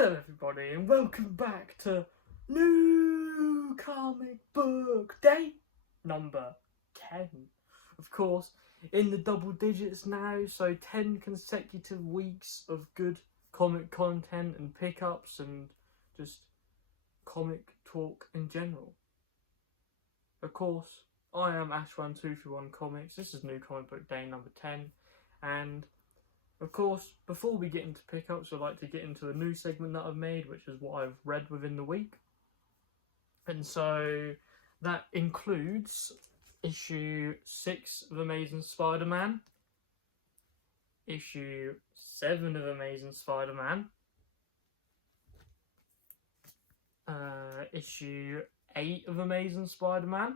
Hello everybody and welcome back to New Comic Book Day number 10. Of course, in the double digits now, so 10 consecutive weeks of good comic content and pickups and just comic talk in general. Of course, I am Ashwan231 Comics. This is New Comic Book Day number 10, and of course, before we get into pickups, I'd like to get into a new segment that I've made, which is what I've read within the week. And so that includes issue 6 of Amazing Spider-Man, issue 7 of Amazing Spider-Man, issue 8 of Amazing Spider-Man,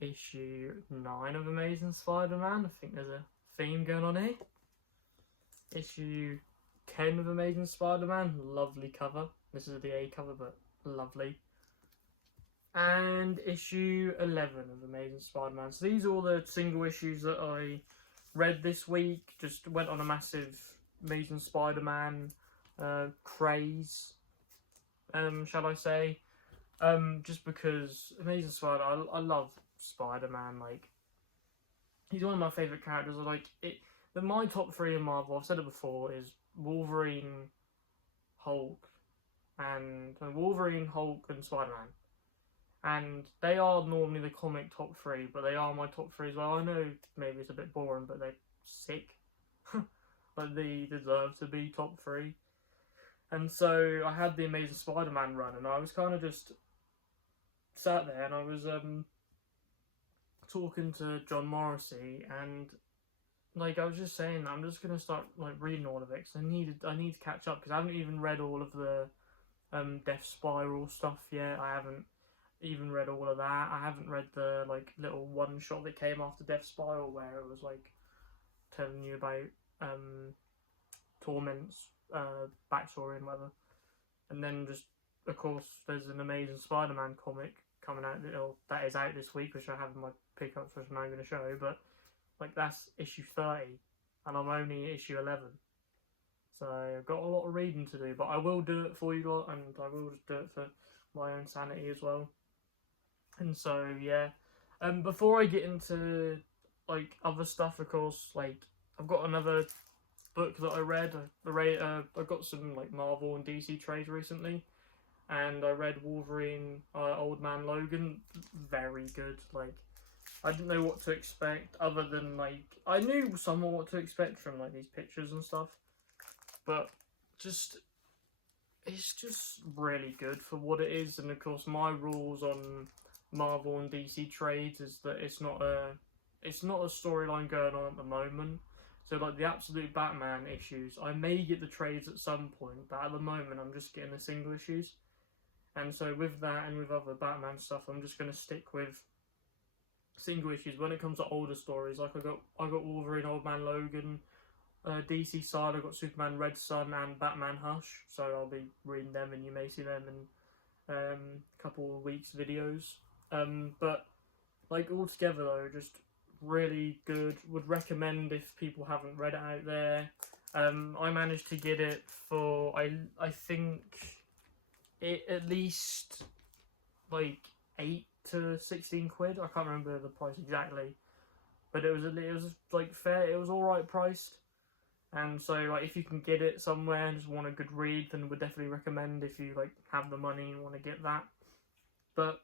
issue 9 of Amazing Spider-Man. I think there's a theme going on here. Issue 10 of Amazing Spider-Man, lovely cover. This is the A cover, but lovely. And issue 11 of Amazing Spider-Man. So these are all the single issues that I read this week. Just went on a massive Amazing Spider-Man craze, shall I say. Just because Amazing Spider, I love Spider-Man. Like, he's one of my favourite characters. My top 3 in Marvel, I've said it before, is Wolverine, Hulk, and Spider-Man. And they are normally the comic top 3, but they are my top 3 as well. I know maybe it's a bit boring, but they're sick. But they deserve to be top 3. And so I had the Amazing Spider-Man run, and I was kind of just sat there, and I was talking to John Morrissey, and I was just saying that I'm just gonna start reading all of it because I need to catch up because I haven't even read all of the Death Spiral stuff yet. I haven't even read all of that. I haven't read the little one shot that came after Death Spiral where it was telling you about Torment's backstory and whatever. And then just of course there's an Amazing Spider-Man comic coming out that is out this week, which I have in my pickups, which I'm not going to show, but that's issue 30 and I'm only issue 11, so I've got a lot of reading to do, but I will do it for you lot, and I will just do it for my own sanity as well. And so yeah, before I get into other stuff, of course, I've got another book that I read. I got some Marvel and DC trades recently, and I read Wolverine Old Man Logan. Very good. I didn't know what to expect, other than I knew somewhat what to expect from these pictures and stuff, but it's just really good for what it is. And of course my rules on Marvel and DC trades is that it's not a storyline going on at the moment. So the Absolute Batman issues, I may get the trades at some point, but at the moment I'm just getting the single issues. And so with that and with other Batman stuff, I'm just going to stick with single issues. When it comes to older stories, I got Wolverine Old Man Logan. DC side, I got Superman Red Sun and Batman Hush, so I'll be reading them, and you may see them in a couple of weeks videos. But altogether though, just really good. Would recommend if people haven't read it out there. I managed to get it for I think it at least 8 to 16 quid. I can't remember the price exactly, but it was fair. It was alright priced. And so if you can get it somewhere and just want a good read, then would definitely recommend if you have the money and want to get that. But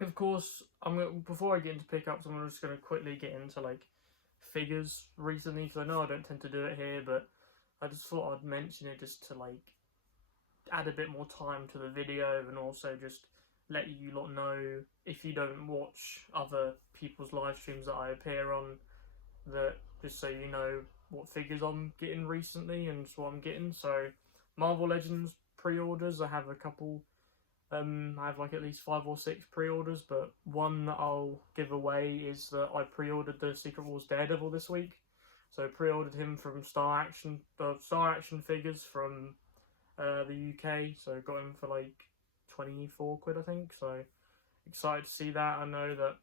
of course, before I get into pickups, I'm just going to quickly get into figures recently, because I know I don't tend to do it here, but I just thought I'd mention it just to add a bit more time to the video, and also just let you lot know, if you don't watch other people's live streams that I appear on, that just so you know what figures I'm getting recently and just what I'm getting. So Marvel Legends pre-orders, I have a couple. I have at least 5 or 6 pre-orders, but one that I'll give away is that I pre-ordered the Secret Wars Daredevil this week. So I pre-ordered him from Star Action figures from the UK. So got him for 24 quid, I think. So excited to see that. I know that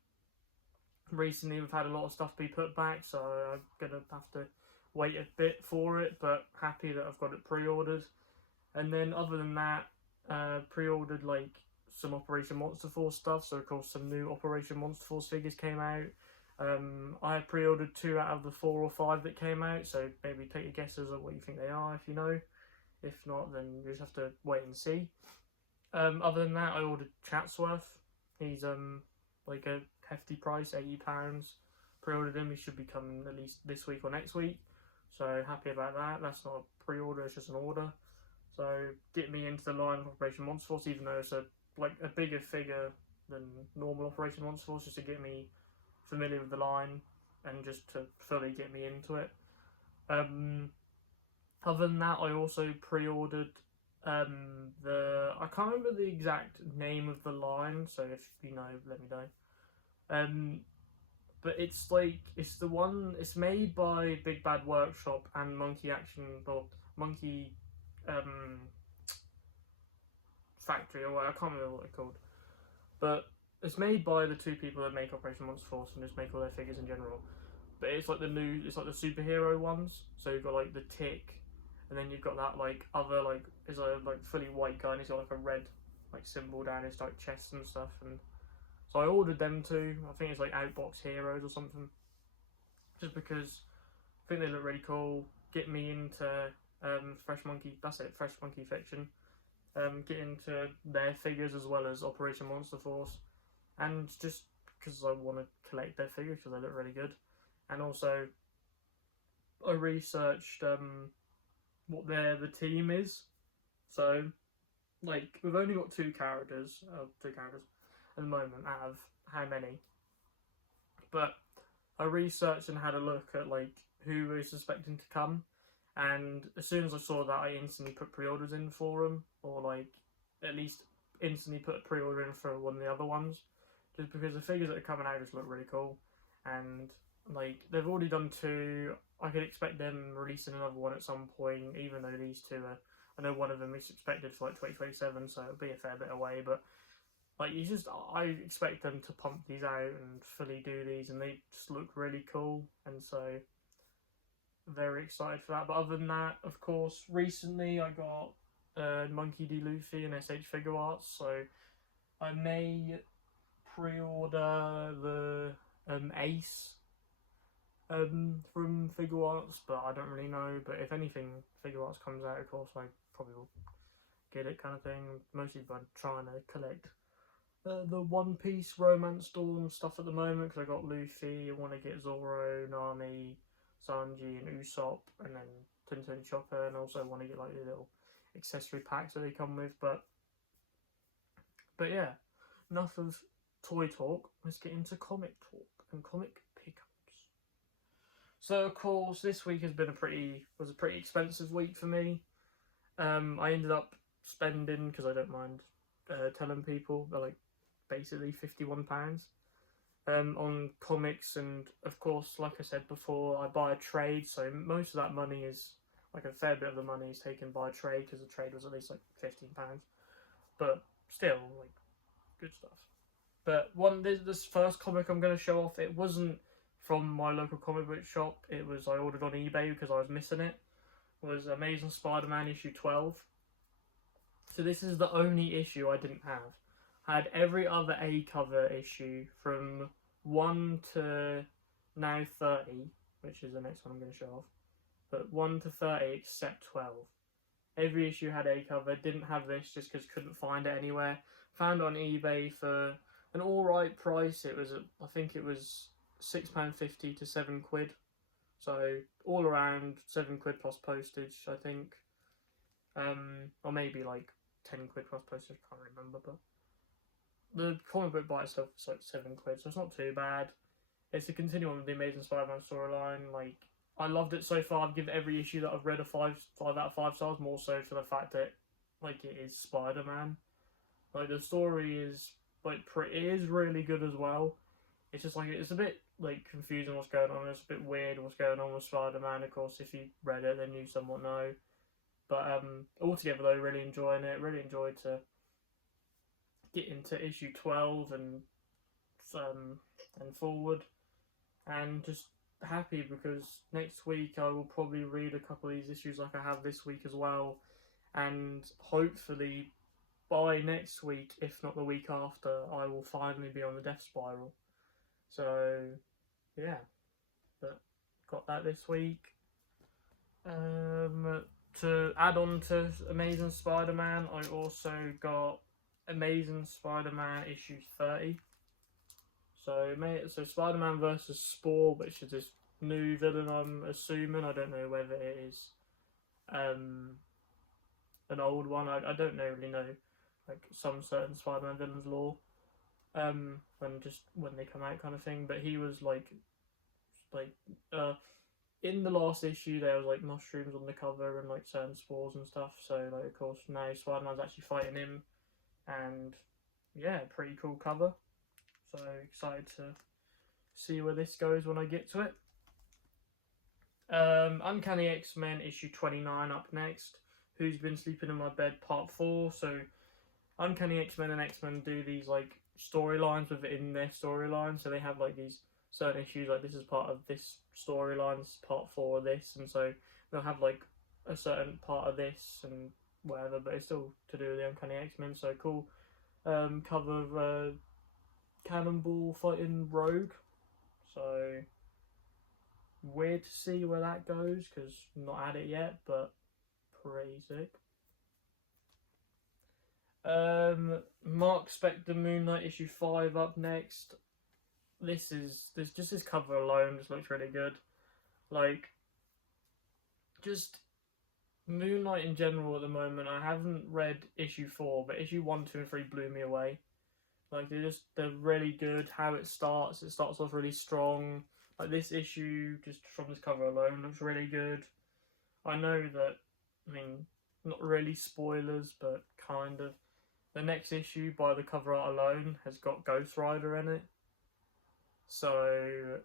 recently we've had a lot of stuff be put back, so I'm gonna have to wait a bit for it, but happy that I've got it pre-ordered. And then other than that, pre-ordered like some Operation Monster Force stuff. So of course some new Operation Monster Force figures came out. I pre-ordered 2 out of the 4 or 5 that came out. So maybe take your guesses at what you think they are if you know. If not, then you just have to wait and see. Other than that, I ordered Chatsworth. He's like a hefty price, £80. Pre-ordered him. He should be coming at least this week or next week. So happy about that. That's not a pre-order; it's just an order. So get me into the line of Operation Monster Force, even though it's a bigger figure than normal Operation Monster Force, just to get me familiar with the line and just to fully get me into it. Other than that, I also pre-ordered I can't remember the exact name of the line, so if you know, let me know. But it's the one. It's made by Big Bad Workshop and Monkey Action or Monkey Factory, or I can't remember what they're called. But it's made by the 2 people that make Operation Monster Force and just make all their figures in general. But it's like the superhero ones. So you've got like the Tick, and then you've got that other is a fully white guy, and he's got like a red symbol down his chest and stuff. And so I ordered them too. I think it's like Outbox Heroes or something. Just because I think they look really cool. Get me into Fresh Monkey. That's it, Fresh Monkey Fiction. Get into their figures as well as Operation Monster Force, and just because I want to collect their figures because they look really good. And also, I researched what the team is. So, we've only got 2 characters at the moment out of how many. But I researched and had a look at who we're suspecting to come. And as soon as I saw that, I instantly put pre-orders in for them, or at least instantly put a pre-order in for one of the other ones, just because the figures that are coming out just look really cool. And they've already done 2. I could expect them releasing another one at some point, even though these 2 are. I know one of them is expected for 2027, so it'll be a fair bit away. But I expect them to pump these out and fully do these, and they just look really cool. And so very excited for that. But other than that, of course, recently I got Monkey D. Luffy and SH Figuarts, so I may pre-order the Ace from Figuarts, but I don't really know. But if anything Figuarts comes out, of course, I probably will get it, kind of thing. Mostly by trying to collect the One Piece Romance Dawn stuff at the moment, because I got Luffy. I want to get Zoro, Nami, Sanji and Usopp, and then Tintin Chopper, and also want to get the little accessory packs that they come with. But yeah, enough of toy talk. Let's get into comic talk and comic pickups. So of course, this week was a pretty expensive week for me. I ended up spending, because I don't mind telling people, they're basically £51. On comics, and of course, like I said before, I buy a trade, so most of that money is a fair bit of the money is taken by a trade, because the trade was at least £15, but still good stuff. But this first comic I'm going to show off, it wasn't from my local comic book shop. It was I ordered on eBay because I was missing it. It was Amazing Spider-Man issue 12. So this is the only issue I didn't have. I had every other A cover issue from 1 to now 30, which is the next one I'm going to show off. But 1 to 30 except 12. Every issue had A cover. Didn't have this just because couldn't find it anywhere. Found it on eBay for an alright price. It was I think it was £6.50 to £7. So all around £7 plus postage, I think. Or maybe 10 quid plus postage, I can't remember, but the comic book by itself is £7, so it's not too bad. It's a continuum of the Amazing Spider-Man storyline. I loved it so far. I'd give every issue that I've read a 5 out of 5 stars, more so for the fact that it is Spider-Man. The story is it is really good as well. It's just it's a bit confusing what's going on. It's a bit weird what's going on with Spider-Man. Of course, if you read it, then you somewhat know. But altogether, though, really enjoying it. Really enjoyed to get into issue 12 and forward, and just happy because next week I will probably read a couple of these issues like I have this week as well, and hopefully by next week, if not the week after, I will finally be on the Death Spiral. So yeah, but got that this week. To add on to Amazing Spider-Man, I also got Amazing Spider-Man issue 30. So Spider-Man versus Spore, which is this new villain, I'm assuming. I don't know whether it is an old one. I don't really know like some certain Spider-Man villains lore. When they come out kind of thing. But he was like in the last issue there was like mushrooms on the cover and like certain spores and stuff. So like of course now Spider-Man's actually fighting him, and yeah, pretty cool cover. So excited to see where this goes when I get to it. Uncanny X-Men issue 29 up next. Who's Been Sleeping in My Bed part 4. So Uncanny X-Men and X-Men do these like storylines within their storyline. So they have like these certain issues, like this is part of this storyline, this is part 4 of this, and so they'll have like a certain part of this and whatever, but it's still to do with the Uncanny X-Men. So cool cover of Cannonball fighting Rogue. So weird to see where that goes because not at it yet, but pretty sick. Mark Spector Moon Knight issue 5 up next. This cover alone just looks really good. Like, just Moon Knight in general at the moment. I haven't read issue 4, but issue 1, 2, and 3 blew me away. Like they're really good. How it starts off really strong. Like this issue, just from this cover alone, looks really good. I know that, I mean, not really spoilers, but kind of. The next issue, by the cover art alone, has got Ghost Rider in it. So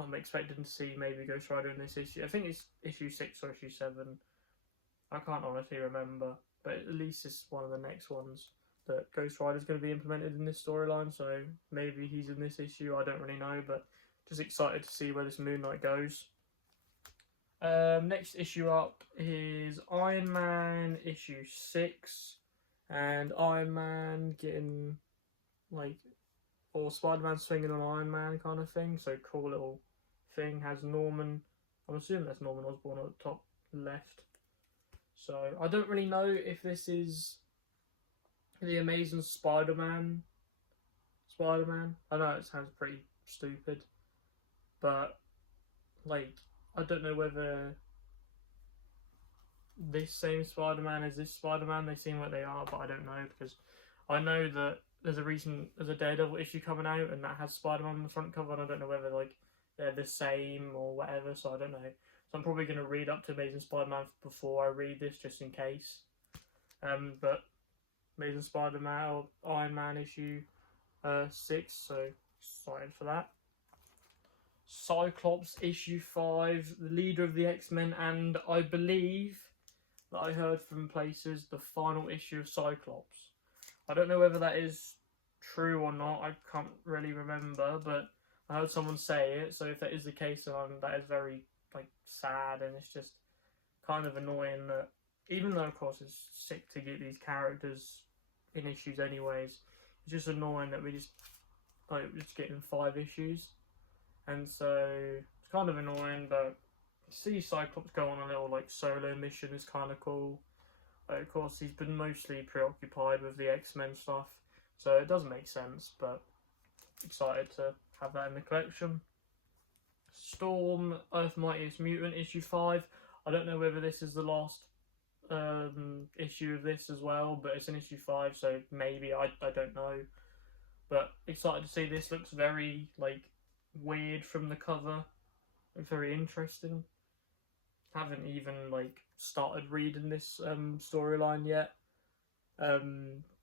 I'm expecting to see maybe Ghost Rider in this issue. I think it's issue 6 or issue 7. I can't honestly remember, but at least it's one of the next ones that Ghost Rider is going to be implemented in this storyline. So maybe he's in this issue. I don't really know, but just excited to see where this Moon Knight goes. Next issue up is Iron Man issue 6, and Iron Man getting like, or Spider-Man swinging on Iron Man kind of thing. So cool little thing. Has Norman, I'm assuming that's Norman Osborn at the top left. So I don't really know if this is the Amazing Spider-Man. I know it sounds pretty stupid, but like I don't know whether this same Spider-Man is this Spider-Man. They seem like they are, but I don't know, because I know that there's a Daredevil issue coming out and that has Spider-Man on the front cover, and I don't know whether like they're the same or whatever, so I don't know. So I'm probably going to read up to Amazing Spider-Man before I read this, just in case. But Amazing Spider-Man or Iron Man issue 6, so excited for that. Cyclops issue 5, the leader of the X-Men, and I believe that I heard from places the final issue of Cyclops. I don't know whether that is true or not, I can't really remember, but I heard someone say it, so if that is the case, then that is very like sad, and it's just kind of annoying that, even though of course it's sick to get these characters in issues anyways, it's just annoying that we're just getting 5 issues. And so it's kind of annoying, but to see Cyclops go on a little like solo mission is kind of cool. Of course, he's been mostly preoccupied with the X-Men stuff, so it does make sense, but excited to have that in the collection. Storm, Earth Mightiest Mutant issue 5. I don't know whether this is the last issue of this as well, but it's an issue 5, so maybe, I don't know. But excited to see this. Looks very like weird from the cover, very interesting. Haven't even like started reading this storyline yet,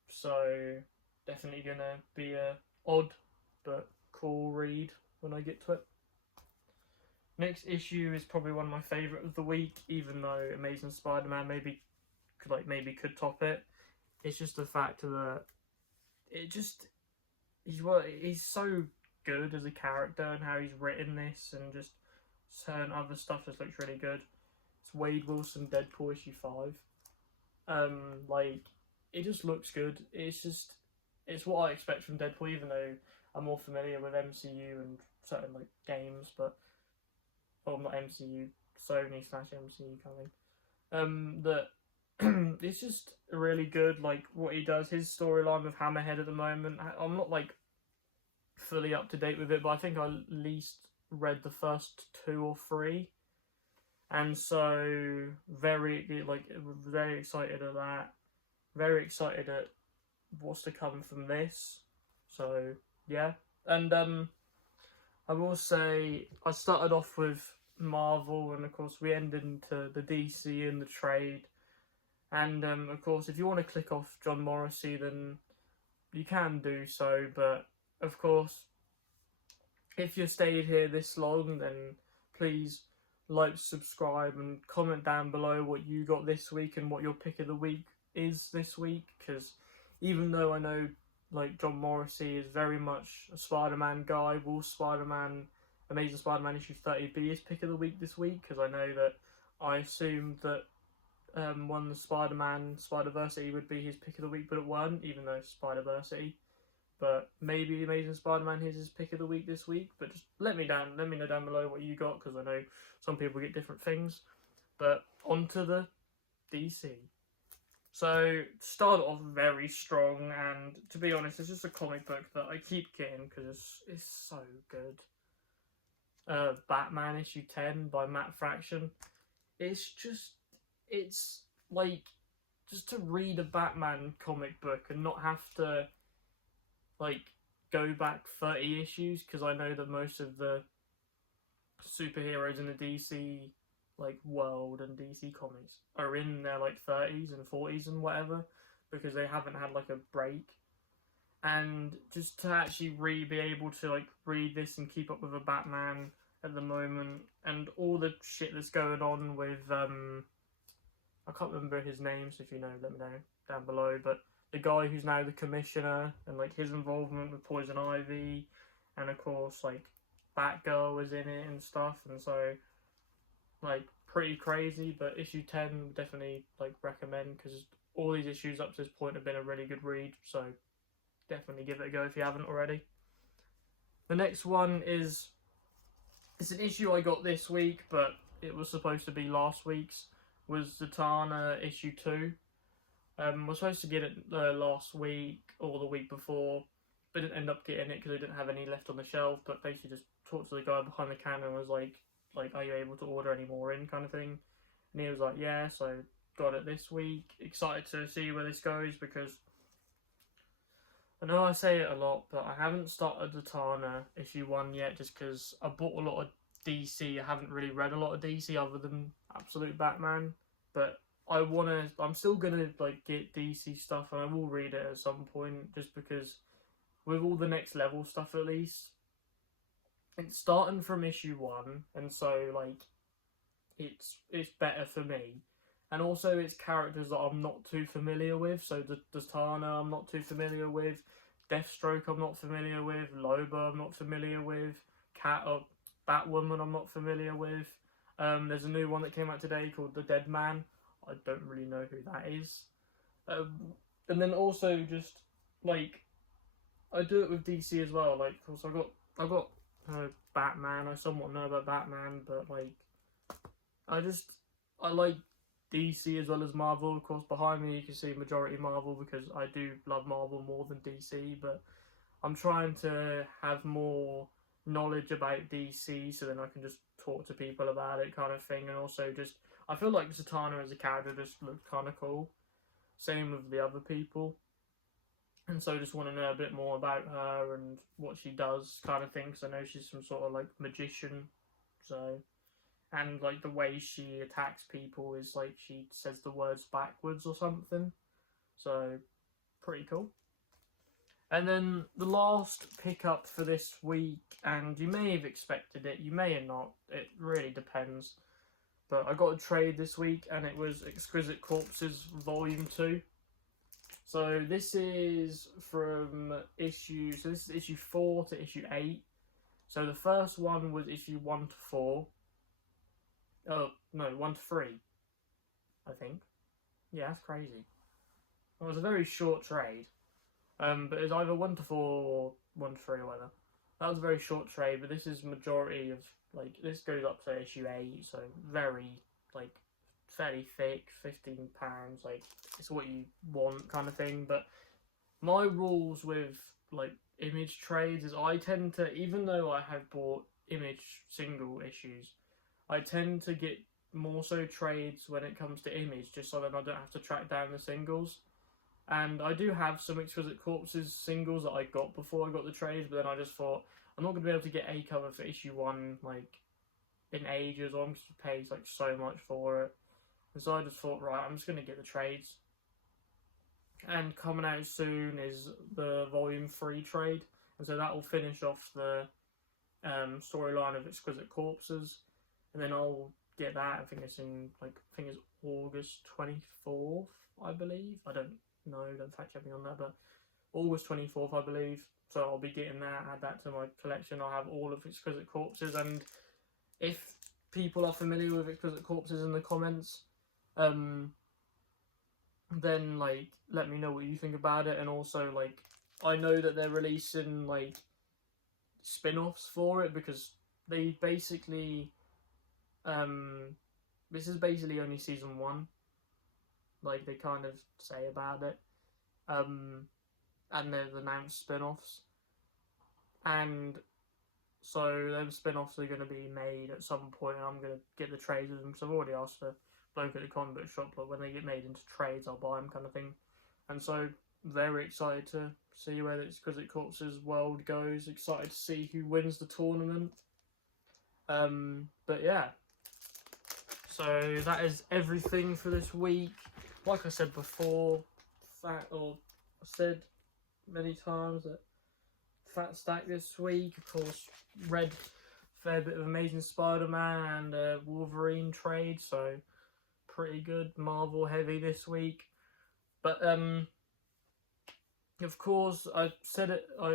so definitely gonna be a odd but cool read when I get to it. Next issue is probably one of my favourite of the week, even though Amazing Spider-Man maybe could top it. It's just the fact that he's so good as a character, and how he's written this, and just certain other stuff just looks really good. It's Wade Wilson Deadpool issue 5. Like, it just looks good. It's what I expect from Deadpool, even though I'm more familiar with MCU and certain like games, but not MCU, Sony slash MCU kind of thing. That it's just really good. Like what he does, his storyline with Hammerhead at the moment. I'm not like fully up to date with it, but I think I at least read the first 2 or 3, and so very excited at that. Very excited at what's to come from this. So yeah, and I will say I started off with Marvel, and of course we ended into the DC and the trade. And of course, if you want to click off John Morrissey, then you can do so. But of course, if you stayed here this long, then please like, subscribe, and comment down below what you got this week and what your pick of the week is this week. Because even though I know like John Morrissey is very much a Spider-Man guy, will Amazing Spider-Man issue 30 be his pick of the week this week? Because I know that I assumed that one the Spider-Man Spider-Versity would be his pick of the week, but it weren't, even though Spider-Versity. But maybe Amazing Spider-Man is his pick of the week this week. But just let me know down below what you got, because I know some people get different things. But onto the DC. So start off very strong, and to be honest, it's just a comic book that I keep getting because it's so good. Batman issue 10 by Matt Fraction. It's like just to read a Batman comic book and not have to like go back 30 issues, because I know that most of the superheroes in the DC like world and DC comics are in their like 30s and 40s and whatever, because they haven't had like a break. And just to actually be able to like read this and keep up with a Batman at the moment, and all the shit that's going on with I can't remember his name, so if you know, let me know down below. But the guy who's now the commissioner, and like his involvement with Poison Ivy, and of course like Batgirl was in it and stuff, and so like pretty crazy. But issue 10 definitely like recommend, because all these issues up to this point have been a really good read, so definitely give it a go if you haven't already. The next one is, it's an issue I got this week, but it was supposed to be last week's, was Zatanna issue 2. Was supposed to get it last week or the week before, but didn't end up getting it because they didn't have any left on the shelf. But basically just talked to the guy behind the counter and was like, are you able to order any more in, kind of thing. And he was like, yeah, so got it this week. Excited to see where this goes, because I know I say it a lot, but I haven't started Zatanna issue 1 yet, just because I bought a lot of DC. I haven't really read a lot of DC other than Absolute Batman, but I'm still gonna like get DC stuff, and I will read it at some point, just because with all the next level stuff, at least it's starting from issue 1, and so like it's better for me. And also it's characters that I'm not too familiar with, so the Zatanna I'm not too familiar with, Deathstroke I'm not familiar with, Loba I'm not familiar with, Batwoman I'm not familiar with. There's a new one that came out today called The Dead Man. I don't really know who that is. And then also just like, I do it with DC as well. Like, of course I got Batman. I somewhat know about Batman, but like I like DC as well as Marvel. Of course, behind me you can see majority Marvel, because I do love Marvel more than DC, but I'm trying to have more knowledge about DC, so then I can just talk to people about it, kind of thing. And also just, I feel like Zatanna as a character just looked kind of cool. Same with the other people. And so just want to know a bit more about her and what she does, kind of thing, because I know she's some sort of like magician. So, and like the way she attacks people is like she says the words backwards or something. So, pretty cool. And then the last pickup for this week, and you may have expected it, you may have not, it really depends. But I got a trade this week, and it was Exquisite Corpses Volume 2. So this is from issue 4 to issue 8. So the first one was issue 1 to 4. Oh no, 1-3, I think. Yeah, that's crazy. It was a very short trade. But it's either 1-4 or 1-3 or whatever. That was a very short trade, but this is majority of like this goes up to issue 8, so very like fairly thick, £15. Like it's what you want kind of thing. But my rules with like image trades is I tend to, even though I have bought image single issues, I tend to get more so trades when it comes to image, just so that I don't have to track down the singles. And I do have some Exquisite Corpses singles that I got before I got the trades, but then I just thought I'm not going to be able to get a cover for issue 1 like in ages, or I'm just pay like so much for it. And so I just thought, right, I'm just going to get the trades. And coming out soon is the Volume 3 trade, and so that will finish off the storyline of Exquisite Corpses, and then I'll get that. I think it's in August 24th, I believe. I don't don't fact check me on that, but August 24th, I believe. So I'll be getting that, add that to my collection. I'll have all of Exquisite Corpses, and if people are familiar with Exquisite Corpses in the comments, then like let me know what you think about it. And also, like, I know that they're releasing like spin-offs for it, because they basically this is basically only season 1, like they kind of say about it, and they've announced spin-offs, and so those spin-offs are going to be made at some point, and I'm going to get the trades of them, because I've already asked the bloke at the comic book shop, but when they get made into trades I'll buy them, kind of thing. And so very excited to see where the Exquisite Corpses world goes, excited to see who wins the tournament. But yeah, so that is everything for this week. Like I said before, I said many times that fat stack this week. Of course, read a fair bit of Amazing Spider-Man and Wolverine trade, so pretty good Marvel heavy this week. But of course, I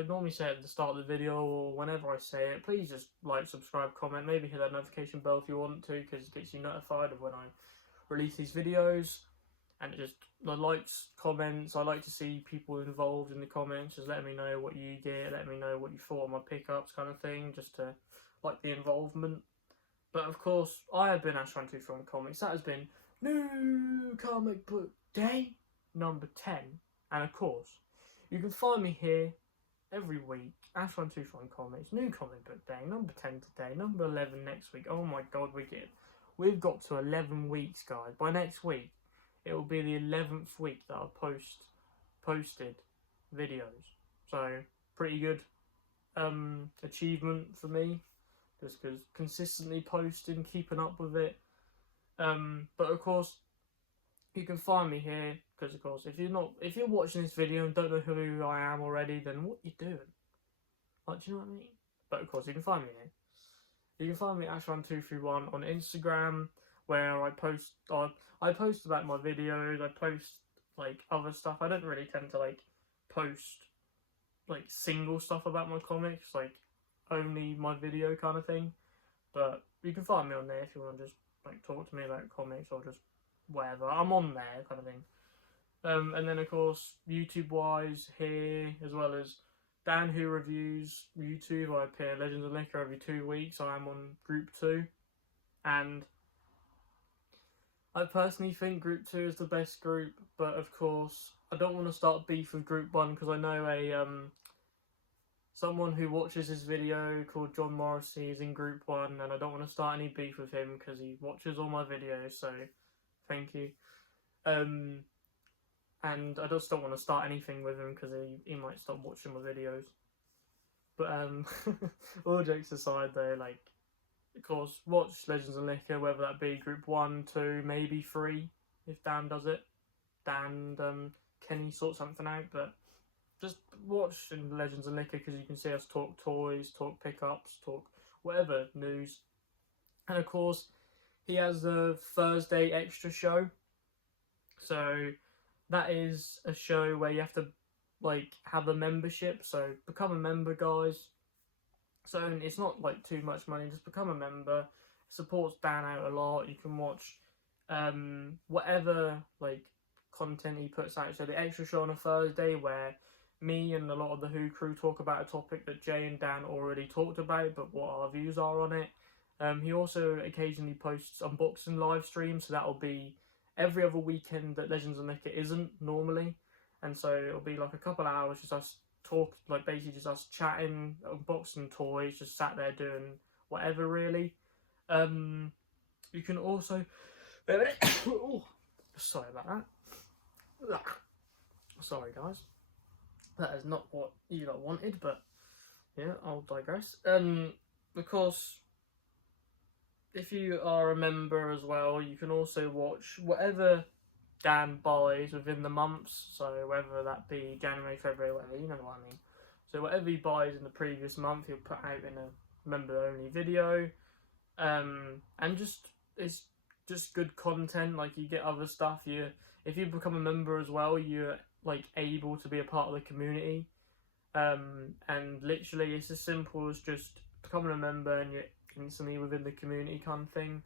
normally say it at the start of the video or whenever I say it, please just like, subscribe, comment, maybe hit that notification bell if you want to, because it gets you notified of when I release these videos. And just the likes, comments, I like to see people involved in the comments, just let me know what you get, let me know what you thought of my pickups, kind of thing, just to like the involvement. But of course, I have been Ash123 Comics. That has been New Comic Book Day number 10. And of course, you can find me here every week, Ash123 Comics, New Comic Book Day, number 10 today, number 11 next week. Oh my god, we've got to 11 weeks, guys. By next week, it will be the 11th week that I've posted videos. So, pretty good achievement for me, just because consistently posting, keeping up with it. But of course, you can find me here, because of course, if you're watching this video and don't know who I am already, then what you doing? Like, do you know what I mean? But of course, you can find me here. You can find me at Ash1231 on Instagram, where I post about my videos, I post like other stuff. I don't really tend to like post like single stuff about my comics, like only my video kind of thing. But you can find me on there if you want to just like talk to me about comics or just whatever. I'm on there kind of thing. And then of course, YouTube wise here, as well as Dan Who Reviews YouTube, I appear Legends of Liquor every 2 weeks. I am on Group 2, and I personally think Group 2 is the best group, but of course I don't want to start beef with Group 1, because I know someone who watches this video called John Morrissey is in Group 1, and I don't want to start any beef with him because he watches all my videos, so thank you. And I just don't want to start anything with him because he might stop watching my videos. But all jokes aside though, like, of course, watch Legends of Liquor, whether that be Group 1, 2, maybe 3, if Dan does it. Dan and Kenny sort something out, but just watch in Legends of Liquor, because you can see us talk toys, talk pickups, talk whatever news. And of course, he has a Thursday extra show. So that is a show where you have to like have a membership. So become a member, guys. So it's not like too much money, just become a member, supports Dan out a lot. You can watch whatever like content he puts out. So the extra show on a Thursday where me and a lot of the Who crew talk about a topic that Jay and Dan already talked about, but what our views are on it. He also occasionally posts unboxing live streams, so that'll be every other weekend that Legends of Nika isn't normally, and so it'll be like a couple of hours just us talk, like basically just us chatting, unboxing toys, just sat there doing whatever really. You can also, oh, sorry about that. Sorry guys, that is not what you lot wanted, but yeah, I'll digress. Of course, if you are a member as well, you can also watch whatever Dan buys within the months. So whether that be January, February, whatever, you know what I mean. So whatever he buys in the previous month, he'll put out in a member-only video. And just it's just good content. Like you get other stuff. If you become a member as well, you're like able to be a part of the community. And literally, it's as simple as just becoming a member and you're instantly within the community kind of thing.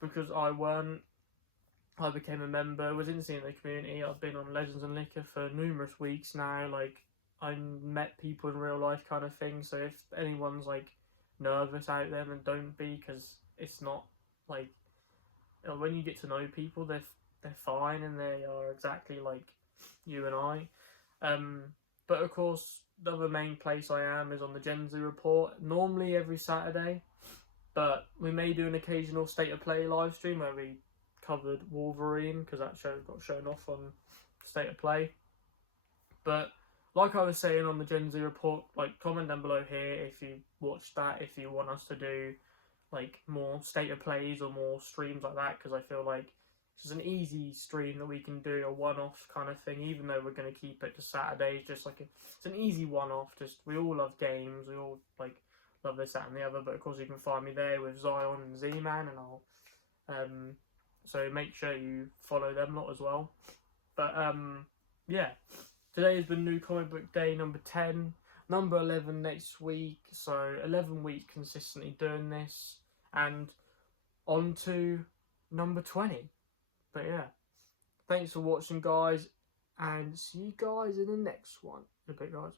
Because I became a member, was instantly in the community. I've been on Legends and Liquor for numerous weeks now. Like I met people in real life kind of thing. So if anyone's like nervous out there, then don't be, because it's not like, when you get to know people, they're fine and they are exactly like you and I. But of course, the other main place I am is on the Gen Z Report, normally every Saturday, but we may do an occasional State of Play live stream where we covered Wolverine, because that show got shown off on State of Play. But like I was saying on the Gen Z Report, like comment down below here if you watched that, if you want us to do like more State of Plays or more streams like that, because I feel like it's an easy stream that we can do, a one-off kind of thing, even though we're going to keep it to Saturdays, just like it's an easy one-off. Just we all love games, we all like love this, that and the other, but of course you can find me there with Zion and Z-Man, and I'll so make sure you follow them lot as well. But yeah, today has been New Comic Book Day number 10, number 11 next week, so 11 weeks consistently doing this, and on to number 20. But yeah, thanks for watching guys, and see you guys in the next one. In a bit guys.